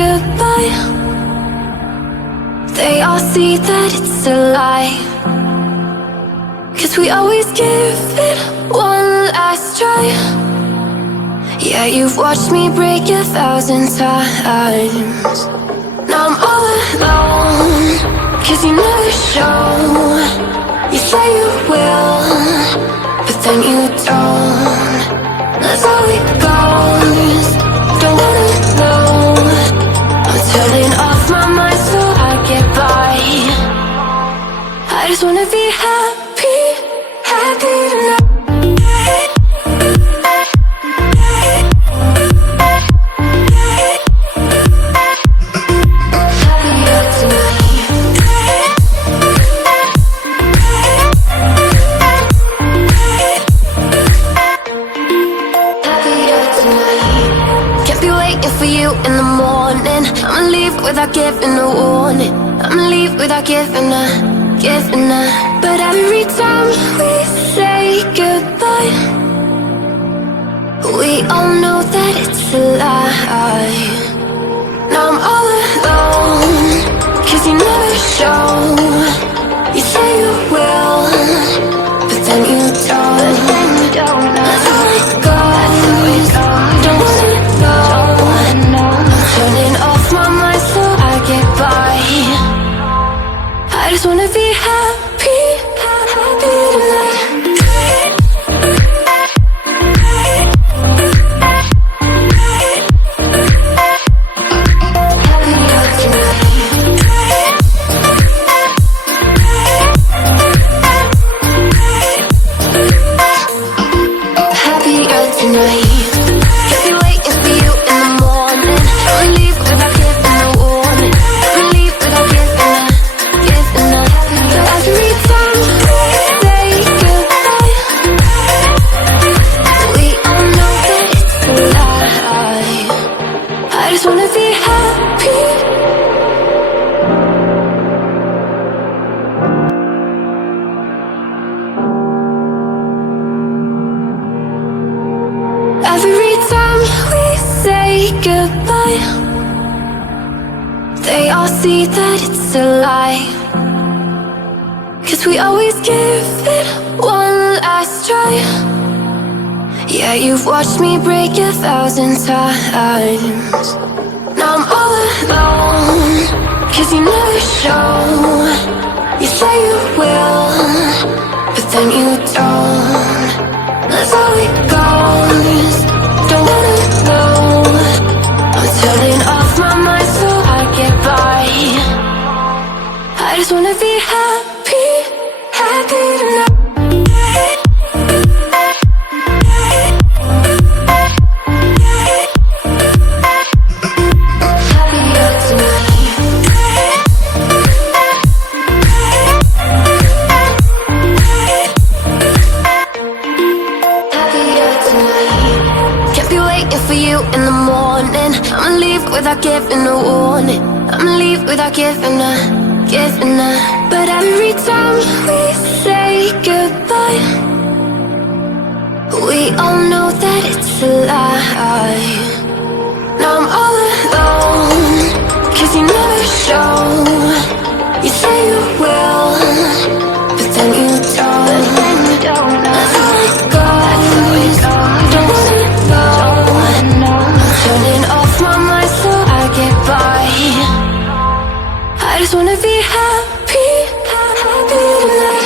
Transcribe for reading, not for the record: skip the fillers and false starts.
goodbye. They all see that it's a lie, 'cause we always give it one last try. Yeah, you've watched me break 1,000 times. Now I'm all alone, 'cause you never show. You say you will, but then you don't. That's how it goes. Don't wanna know. I'm turning off my mind so I get by. I just wanna be happy, happy tonight. For you in the morning, I'ma leave without giving a warning. I'ma leave without giving a. But every time we say goodbye, we all know that it's a lie. Now I'm all alone, 'cause you never show. You say you will, but then you don't. That's how it goes. Don't wanna know. Turning off my mind so I get by. I just wanna be happy, happy tonight. Happier tonight. Every time we say goodbye, they all see that it's a lie, 'cause we always give it one last try. Yeah, you've watched me break 1,000 times. Now I'm all alone, 'cause you never show. You say you will, but then you don't. That's how it goes. Don't wanna know. I'm turning off my mind so I get by. I just wanna be happy, happy tonight. For you in the morning, I'ma leave without giving a warning. I'ma leave without giving a. But every time we say goodbye, we all know that it's a lie. Now I'm all alone, 'cause you never show. You say you will, but then you don't. That's how it goes. Don't wanna know. Turning off my mind so I get by. I just wanna be happy, happy tonight.